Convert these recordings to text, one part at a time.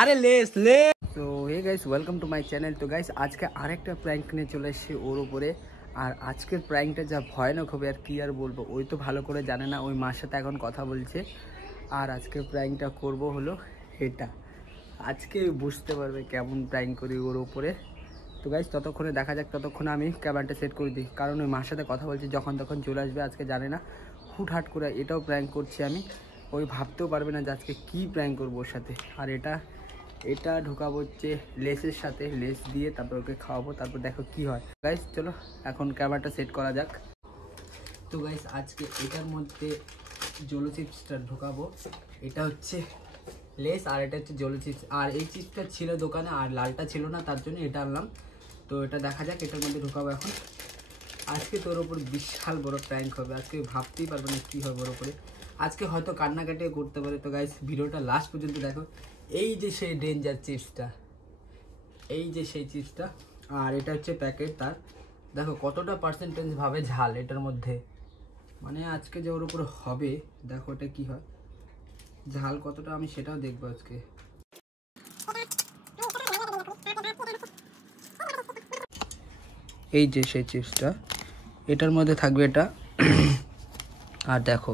আরে less less. তো hey guys, welcome to my channel. তো গাইস আজকে আরেকটা প্র্যাঙ্ক নিয়ে চলে এসেছি ওর উপরে। আর আজকের প্র্যাঙ্কটা যা ভয়ানক হবে আর কি আর বলবো, ওই তো ভালো করে জানে না, ওই মার সাথে এখন কথা বলছে। আর আজকের প্র্যাঙ্কটা করব হলো এটা, আজকে বুঝতে পারবে কেমন প্র্যাঙ্ক করি ওর উপরে। তো গাইস ততক্ষণে দেখা যাক, ততক্ষণে আমি ক্যামেরাটা সেট করে দিই, কারণ ওই মার সাথে কথা বলছি, যখন তখন চলে আসবে। আজকে জানে না, হুটহাট করে এটাও প্র্যাঙ্ক করছি আমি, ওই ভাবতেও পারবে না যে আজকে কী প্র্যাঙ্ক করবো ওর সাথে। আর এটা ঢোকাবো হচ্ছে লেসের সাথে, লেস দিয়ে তারপর ওকে খাওয়াবো, তারপর দেখো কি হয়। গাইস চলো এখন ক্যামেরাটা সেট করা যাক। তো গাইস আজকে এটার মধ্যে জলো চিপসটা ঢোকাবো। এটা হচ্ছে লেস আর এটা হচ্ছে জলো চিপস। আর এই চিপসটা ছিল দোকানে আর লালটা ছিল না, তার জন্য এটা আনলাম। তো এটা দেখা যাক, এটার মধ্যে ঢোকাবো এখন। আজকে তোর ওপর বিশাল বড় প্র্যাঙ্ক হবে, আজকে ভাবতেই পারবে না কী হবে ওর ওপরে। আজকে হয়তো কান্নাকাটিও করতে পারে। তো গাইস ভিডিওটা লাস্ট পর্যন্ত দেখো। এই যে সেই ডেঞ্জার চিপসটা, এই যে সেই চিপসটা, আর এটা হচ্ছে প্যাকেট তার। দেখো কতটা পার্সেন্টেজ ভাবে ঝাল এটার মধ্যে, মানে আজকে যে ওর উপরে হবে, দেখো এটা কি হয়, ঝাল কতটা আমি সেটাও দেখবো আজকে। এই যে সেই চিপসটা, এটার মধ্যে থাকবে এটা। আর দেখো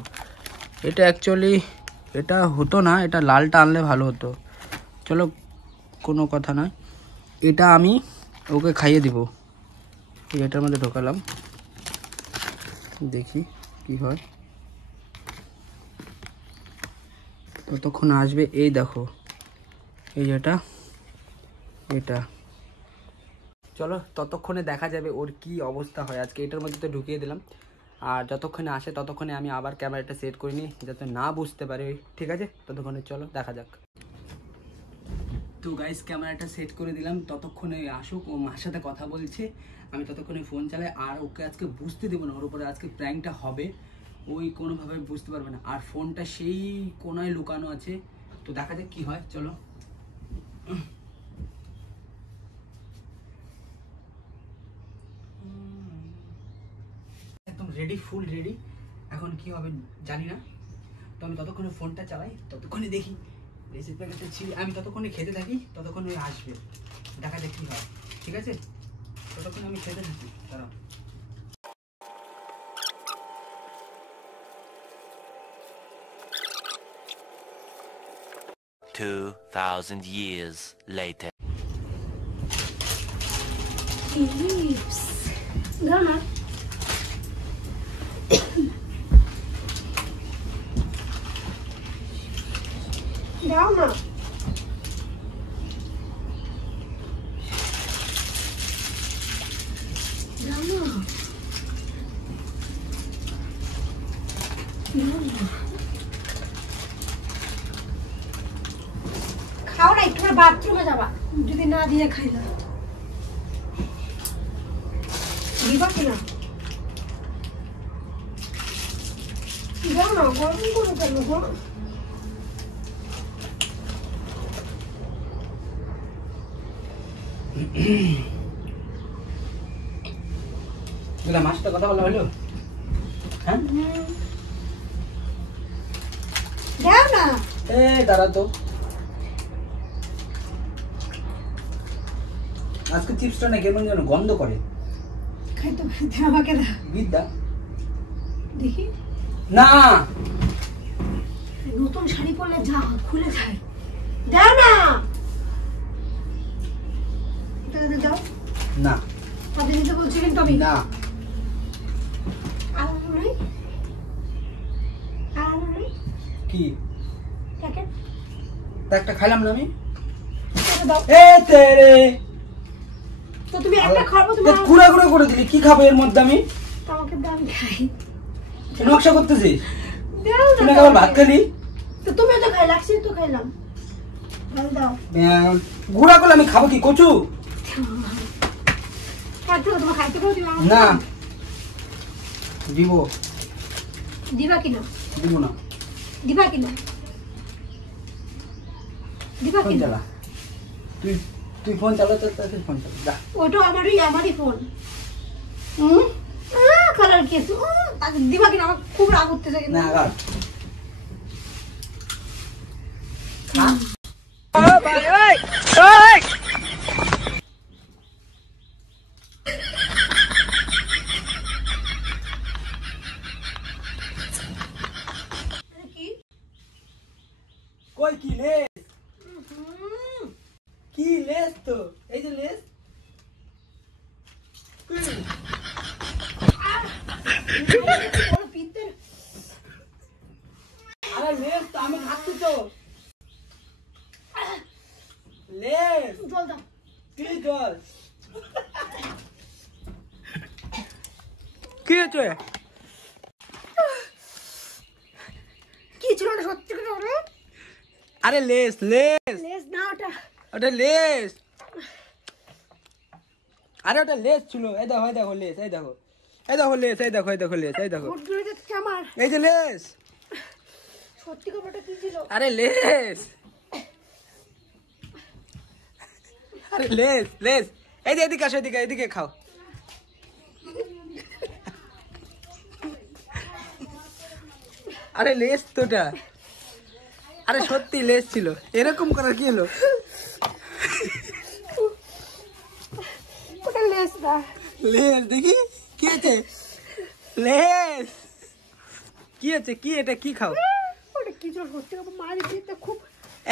এটা অ্যাকচুয়ালি এটা হতো না, এটা লালটা আনলে ভালো হতো। চলো কোনো কথা নয়, এটা আমি ওকে খাইয়ে দিব। এটার মধ্যে ঢোকালাম, দেখি কি হয়। ততক্ষণ আসবে, এই দেখো এই এটা চলো ততক্ষণে দেখা যাবে ওর কি অবস্থা হয়। আজকে এটার মধ্যে তো ঢুকিয়ে দিলাম, আর যতক্ষণে আসে ততক্ষণে আমি আবার ক্যামেরাটা সেট করে নিই, যাতে না বুঝতে পারে। ঠিক আছে, ততক্ষণে চলো দেখা যাক। তো গাইস ক্যামেরাটা সেট করে দিলাম, ততক্ষণে আসুক, ও মার সাথে কথা বলছে, আমি ততক্ষণে ফোন চালাই। আর ওকে আজকে বুঝতে দেবো না ওর উপরে আজকে প্র্যাঙ্কটা হবে, ওই কোনোভাবে বুঝতে পারবে না। আর ফোনটা সেই কোনায় লুকানো আছে, তো দেখা যাক কি হয়। চলো একদম রেডি, ফুল রেডি। এখন কি হবে জানি না, তো আমি ততক্ষণে ফোনটা চালাই, ততক্ষণে দেখি রেসিপি প্যাকেটটা ছিঁড়ে আমি ততক্ষণে খেতে থাকি, ততক্ষণ ওই আসবে, দেখা যাক কি হয়। ঠিক আছে, ততক্ষণ আমি খেতে থাকি, দাঁড়াও। 2000 years later. Lips. Gana. Gana. Gana. খাও না, একটু বাথরুমে যাবা, যদি না দিয়ে খাইলা দিবা কিনা। যাও না, গরম করে ফেলবো গো। মাছটা কথা বলা হলো, হ্যাঁ যাও না, দাঁড়া তো। আজকে চিপসটা না কেমন যেন গন্ধ করে, খাইতে খাইতে আমাকে দাও বিদ্যা দেখি না। নতুন শাড়ি পরলে যা খুলে যায়, দাও না, যাও না তাদের নিতে বলছি কিন্তু আমি না। আলাদা নেই, আলাদা নেই কি প্যাকেট একটা খাইলাম না আমি, দাও। এ তেরে তো তুমি একটা খাবো, তুমি কুড়া কুড়া করে দিলি, কি খাবো এর মধ্যে আমি? আমাকে দাও খাই, নকশা করতেছিস দাও তুমি, আবার ভাত খালি। তো তুমি তো খাই লাগছি, তো খাইলাম, দাও দাও। গুড়া করলে আমি খাবো কি কচু? তোমার খাইতে পারো না দিব, দিবা কিনা, দিব না, দিবা কিনা, দিবা ফোন কিনা। চালা, তুই ফোন চালা, তো ফোন চালা। ওটা আমারই ফোন। কালার কি আছে, দিবা কিনা, আমার খুব রাগ উঠতেছে। না কই কি লেস? কি লেস তো? এই যে লেস। আরে লেস তো আমি খাচ্ছি তো। লেস জল দাও। কি জল? কি হচ্ছে? কি ছিল না সত্যি করে ওরে? আরে লেস লেস লেজ না ওটা। ওটা লেস। আরে ওটা লেস ছিল। এই দেখো এই দেখো লেস, এই দেখো এই দেখো লেস, এই দেখো এই দেখো লেস, এই দেখো ঠোঁট জ্বলে যাচ্ছে আমার। এই যে লেস। সত্যি করে ওটা কি ছিল? আরে লেস, আরে লেস লেস। এই যে এদিকে আসো, এদিকে এদিকে খাও। আরে লেস তোটা। আরে সত্যি লেস ছিল। এরকম করার কি হলো? ওটা লেজ না। লেস দেখি কি আছে? লেস কি আছে? কি এটা? কি খাও? ওটা কি ছিল সত্যি করে মা দিতে খুব।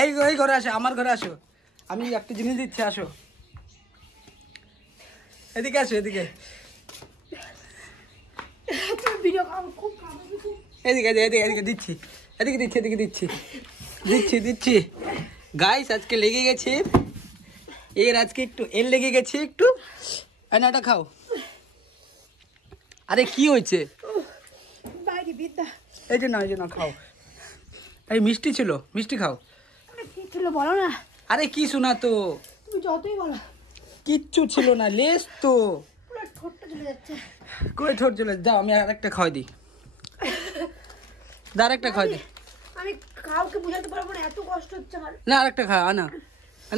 এই এই ঘরে আসো, আমার ঘরে আসো। আমি একটা জিনিস দিচ্ছি, আসো এদিকে আসো, এদিকে ভিডিও খুব খারাপ খুব। এদিকে এদিকে এদিকে দিচ্ছি, এদিকে দিচ্ছি, এদিকে দিচ্ছি দিচ্ছি দিচ্ছি। গাইস আজকে লেগে গেছে এর, আজকে একটু এর লেগে গেছে একটু। এটা খাও। আরে কি হয়েছে? বাইরে বিদ্যা। এই যে না, এই যে না, খাও। এই মিষ্টি ছিল, মিষ্টি খাও। কি ছিল বলো না? আরে কি শোনা তো, তুমি যতই বলো কিচ্ছু ছিল না, লেস তো। পুরো ঠোঁটটা চলে যাচ্ছে। কই ঠোঁট চলে যাও, আমি আর একটা খাওয়াই দিই। আর একটা খাওয়াই দিই। আমি কাউকে বুঝাতে পারবো না, এত কষ্ট হচ্ছে আমার। না আর একটা খাও, না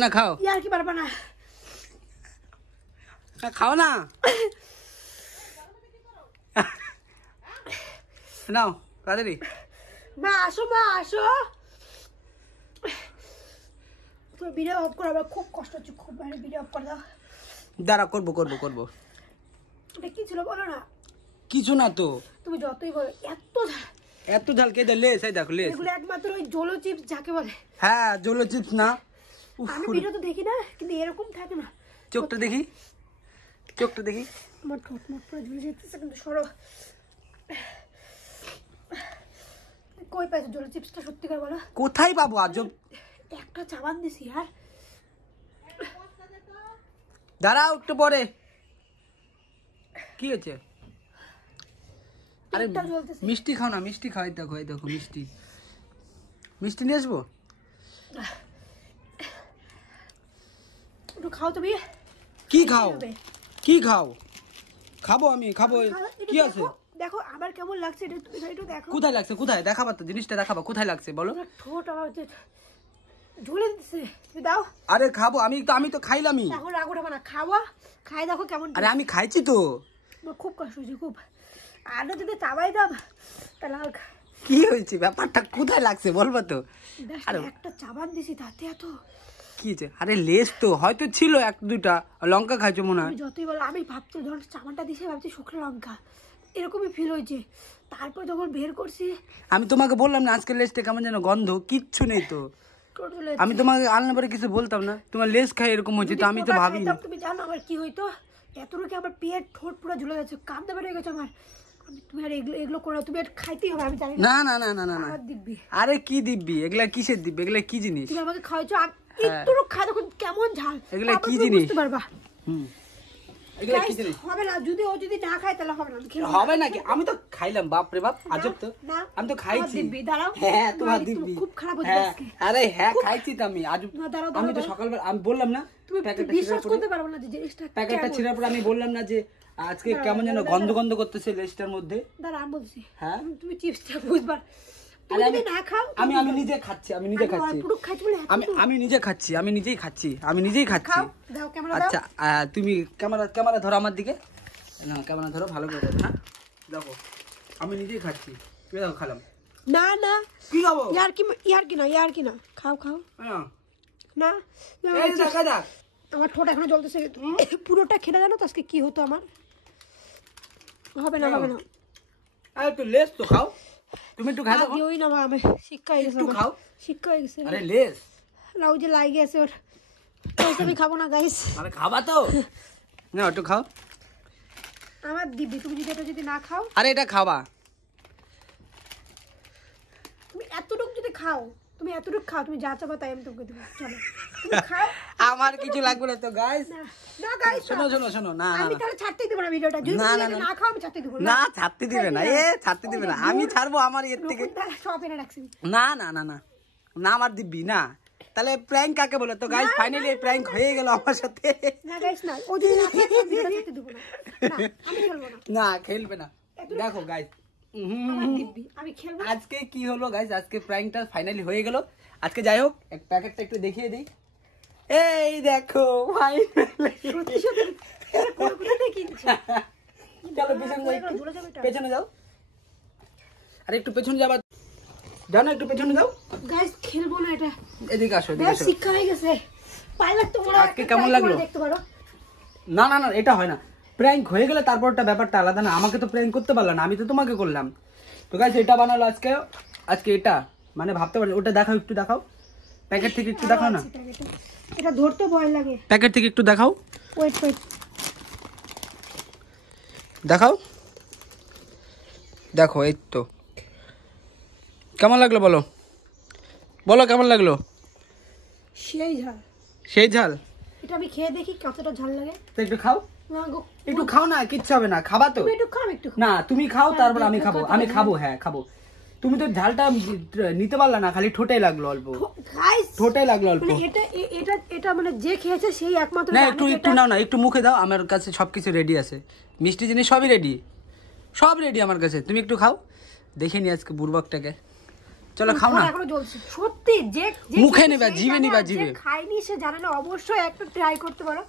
না খাও ইয়ার কি পারবা না? খাও না। নাও তাড়াতাড়ি। মা আসো, মা আসো। তুমি ভিডিও অফ করো, আমার খুব কষ্ট হচ্ছে, খুব মানে ভিডিও অফ করে দাও। দাঁড়া, করবো করবো করবো। এটা কি ছিল বলো না? কিছু না তো। তুমি যতই বলো এত এত ঝাল কে দেয়? লেস, এই দেখো লেস। এগুলো একমাত্র ওই জলো চিপস যাকে বলে। হ্যাঁ জলো চিপস না। উফ, আমি ভিডিও তো দেখি না, কিন্তু এরকম থাকে না। চোখটা দেখি, চোখটা দেখি। আমার ঠোঁট মোট পুরো ঝুলে যেতেছে, কিন্তু সরো। কই পাইছো জলো চিপসটা সত্যি করে বলো? কোথায় পাবো আজব? একটা চাবান দিছি আর দাঁড়াও একটু পরে। কি হয়েছে? আরে পেটটা জ্বলতেছে। মিষ্টি খাও না, মিষ্টি খাও। এই দেখো এই দেখো মিষ্টি, মিষ্টি নিয়ে আসবো। একটু খাও তুমি। কি খাও? কি খাও? খাবো আমি, খাবো। কি আছে? দেখো আমার কেমন লাগছে এটা, তুমি একটু দেখো। কোথায় লাগছে? কোথায় দেখাবা তো, জিনিসটা দেখাবা। কোথায় লাগছে বলো? আমার ঠোঁট আমার ঝুলে দিচ্ছে, তুমি দাও। আরে খাবো আমি তো খাইলামই। এখন রাগ উঠাবো না, খাওয়া খাই দেখো কেমন। আরে আমি খাইছি তো। আমার খুব কষ্ট হয়েছে খুব। আর যদি চাবাই দাম তাহলে আর কি হয়েছে? ব্যাপারটা কোথায় লাগছে বলবো তো? আরে একটা চাবান দিছি তাতে এত কি হয়েছে? আরে লেস তো হয়তো ছিল এক দুটা, লঙ্কা খাইছো মনে হয়। তুমি যতই বলো, আমি ভাবছি যখন চাবানটা দিছি ভাবছি শুকনো লঙ্কা, এরকমই ফিল হয়েছে। তারপর যখন বের করছি, আমি তোমাকে বললাম না আজকে লেসটা কেমন যেন গন্ধ, কিচ্ছু নেই তো। টোট চলে আমি তোমাকে আনলে পরে কিছু বলতাম না, তোমার লেস খাই এরকম হয়েছে তো আমি তো ভাবি না। তুমি জানো আমার কি হইতো? এতটুকু আমার পেট ঠোঁট পুরো ঝুলে যাচ্ছে, কান্দা বের হয়ে গেছে আমার। তুমি আর এগুলো এগুলো করো, তুমি আর খাইতেই হবে, আমি জানি না না না না না না। আমার দিব্যি। আরে কি দিব্যি? এগুলা কিসের দিব্যি? এগুলা কি জিনিস? তুমি আমাকে খাওয়াইছো, একটু খাই দেখো কেমন ঝাল। এগুলা তারপর কি তুমি জিনিস? বুঝতে পারবা। হুম, এগুলা কি Guys, জিনিস? হবে না, যদি ও যদি না খায় তাহলে হবে না। খেলো না। হবে নাকি? আমি তো খাইলাম, বাপ রে বাপ, আজব তো। না, আমি তো আমার খাইছি। দিব্যি, দাঁড়াও। হ্যাঁ তোমার বাড়ি দিব্যি। খুব খারাপ হচ্ছে হ্যাঁ, আজকে। আরে হ্যাঁ খাইছি তো আমি আজব। না, দাঁড়াও, আমি তো দাঁড়াও। সকালবেলা আমি বললাম না, তুমি প্যাকেটটা বিশ্বাস ছিঁড়ার পরে, করতে পারবো না যে জিনিসটা প্যাকেটটা কেমন। ছিঁড়ার পরে আমি বললাম না যে আজকে কেমন যেন গন্ধ গন্ধ করতেছে লেসটার মধ্যে। দাঁড়া আমি বলছি। হ্যাঁ? তুমি চিপসটা বুঝবার, তুমি আরে যদি না খাও আমি আমি নিজে খাচ্ছি, আমি নিজে খাচ্ছি। পুরো খাইছো বলে এত আমি নিজে খাচ্ছি, আমি নিজেই খাচ্ছি, আমি নিজেই খাচ্ছি। খাও, দাও ক্যামেরা দাও। আচ্ছা তুমি ক্যামেরা ধরো আমার দিকে। না ক্যামেরা ধরো ভালো করে ধরো। হ্যাঁ দেখো আমি নিজেই খাচ্ছি, তুমি দেখো খালাম। না না, কি খাবো? ইয়ার কি না খাও হ্যাঁ। না এই দেখা যাক। আমার ঠোঁট এখনো জ্বলতেছে পুরোটা খেলে জানো তো আজকে কি হতো আমার হবে না আরে তো লেস তো খাও, তুমি একটু খাও। ওই না আমি শিক্ষা হয়ে গেছে একটু খাও। শিক্ষা হয়ে গেছে আরে লেস না ওই যে লাগে আছে ওর আমি খাবো না গাইস। আরে খাবা তো না, একটু খাও। আমার দিবি তুমি যদি এটা যদি না খাও। আরে এটা খাবা, তুমি এতটুকু যদি খাও তুমি যা চাবা তাই আমি তোমাকে দেবো। চলো তুমি খাও। আমার কিছু লাগবে না তো গাইস। না গাইস শোনো না আমি তাহলে ছাড়তেই দেব না ভিডিওটা। যদি তুমি এটা না খাও আমি ছাড়তে দেব না, ছাড়তে দিবে না, ছাড়তে দিবে না, আমি ছাড়বো আমার এর থেকে। সব এনে রাখছি না আমার দিব্যি না। তাহলে প্র্যাঙ্ক কাকে বলে? তো গাইস ফাইনালি এই প্র্যাঙ্ক হয়ে গেল আমার সাথে। না গাইস না, ও যদি না খায় আমি ভিডিওটা ছাড়তে দেব না। আমি খেলবো না। না খেলবে না। দেখো গাইস আমি খেলবো। আজকে কি হলো গাইস, আজকে প্র্যাঙ্কটা ফাইনালি হয়ে গেল। আজকে যাই হোক এক প্যাকেটটা একটু দেখিয়ে দিই। এই দেখো ফাইনালি সত্যি কোথা থেকে কিনছো? চলো পেছনে যাও। আরে একটু পেছনে যাবা, যাও না, একটু পেছনে যাও। গাইস খেলবো না এটা। এদিকে আসো, শিক্ষা হয়ে গেছে। পাইলট তো বড় আজকে কেমন লাগলো দেখতে পারো। না এটা হয় না। প্র্যাঙ্ক হয়ে গেলে তারপরটা ব্যাপারটা আলাদা না। আমাকে তো প্র্যাঙ্ক করতে পারলাম না, আমি তো তোমাকে করলাম। তো গাইস এটা বানালো আজকে এটা মানে ভাবতে পারি। ওটা দেখাও, একটু দেখাও প্যাকেট থেকে, একটু দেখাও না। এটা ধরতে ভয় লাগে। প্যাকেট থেকে একটু দেখাও, ওয়েট দেখাও। দেখো এই তো। কেমন লাগলো বলো কেমন লাগলো? সেই ঝাল। এটা আমি খেয়ে দেখি কতটা ঝাল লাগে। তো একটু খাও, না গো একটু খাও না, কিচ্ছু হবে না, খাবা তো। তুমি একটু খাও, একটু না তুমি খাও, তারপর আমি খাবো। হ্যাঁ খাবো। তুমি তো ঝালটা নিতে পারলা না, খালি ঠোঁটে লাগলো অল্প। গাইস ঠোঁটে লাগলো অল্প। মানে এটা মানে যে খেয়েছে সেই একমাত্র না একটু নাও না, একটু মুখে দাও। আমার কাছে সবকিছু রেডি আছে, মিষ্টি জিনিস সবই রেডি, সব রেডি আমার কাছে। তুমি একটু খাও, দেখে নি আজকে বুড়বকটাকে। চলো খাও না। এখনো জ্বলছে সত্যি। যে মুখে নিবা, জিভে নিবা, জিভে। খাইনি সে জানে না, অবশ্যই একটা ট্রাই করতে পারো।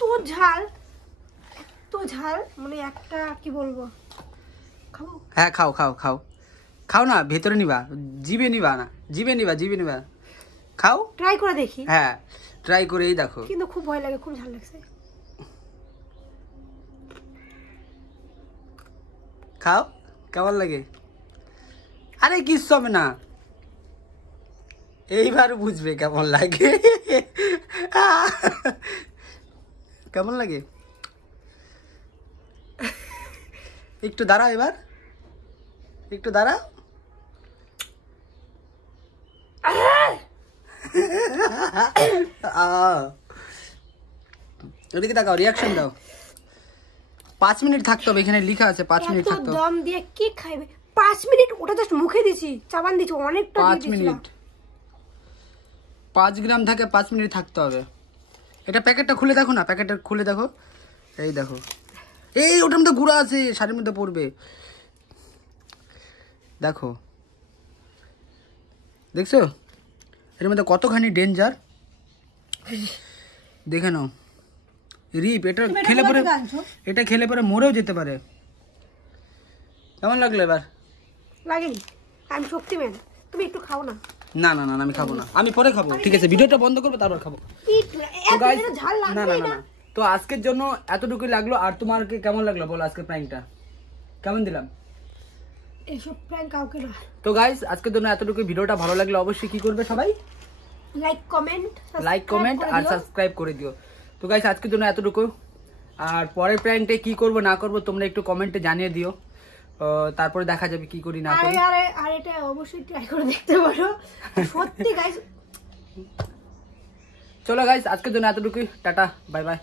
তো ঝাল মানে একটা কি বলবো। খাবো? হ্যাঁ খাও না, ভেতরে নিবা, জিভে নিবা না, জিভে নিবা। খাও, ট্রাই করে দেখি। হ্যাঁ ট্রাই করেই দেখো। কিন্তু খুব ভয় লাগে, খুব ঝাল লাগছে। খাও, কেমন লাগে? আরে কিচ্ছু হবে না, এইবার বুঝবে কেমন লাগে। কেমন লাগে একটু দাঁড়াও, এবার একটু দাঁড়াও। ওদিকে তাকাও, রিয়াকশন দাও। 5 মিনিট থাকতে হবে, এখানে লেখা আছে 5 মিনিট থাকতে হবে। দম দিয়ে কি খাইবে? 5 মিনিট? ওটা জাস্ট মুখে দিছি, চাবান দিছি, অনেকটা 5 মিনিট। 5 গ্রাম থাকে, 5 মিনিট থাকতে হবে। এটা প্যাকেটটা খুলে দেখো না, প্যাকেটটা খুলে দেখো। এই দেখো, এই ওটার মধ্যে গুঁড়া আছে, শাড়ির মধ্যে পড়বে। দেখো, দেখছো এর মধ্যে কতখানি ডেঞ্জার, দেখে নাও। রিপ, এটা খেলে পরে মরেও যেতে পারে। কেমন লাগলো এবার? লাগেনি, আমি শক্তি ম্যান। তুমি একটু খাও না। না আমি খাবো না, আমি পরে খাবো। ঠিক আছে, ভিডিওটা বন্ধ করবো, তারপর খাবো। না তো আজকের জন্য এতটুকুই লাগলো। আর তোমাকে কেমন লাগলো বলো আজকের প্র্যাঙ্কটা? কেমন দিলাম? এসব প্র্যাঙ্ক কাউকে না। তো গাইস আজকের জন্য এতটুকুই। ভিডিওটা ভালো লাগলে অবশ্যই কি করবে সবাই? লাইক কমেন্ট আর সাবস্ক্রাইব করে দিও। তো গাইস আজকের জন্য এতটুকু। আর পরের প্র্যাঙ্কটা কি করব না করব তোমরা একটু কমেন্টে জানিয়ে দিও, তারপরে দেখা যাবে কি করি না করি। আর এটা অবশ্যই ট্রাই করে দেখতে পারো, সত্যি গাইস। চলো গাইস আজকের জন্য এতটুকুই, টাটা বাই বাই।